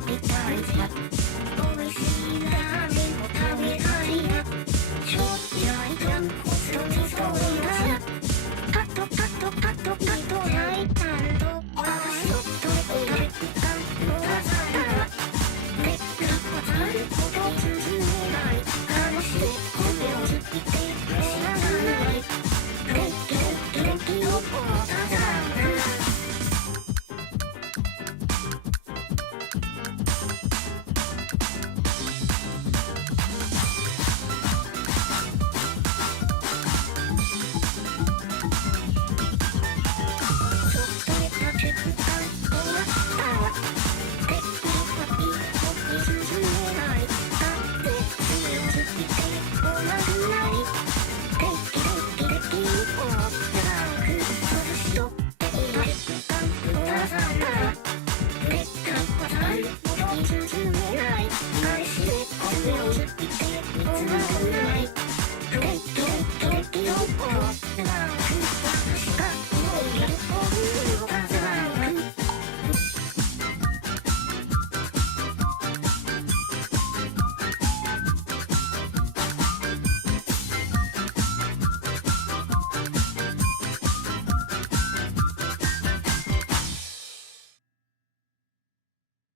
ってたいじゃ。美味しいラーメンを食べたいな。ちょっやいたんホストにそうだ。パッとパッとパッとパッと焼いたんと私をといられたのださら。で、わかるほど通じない話で声を聞いて知らない。レッキをこうださら。Let's go,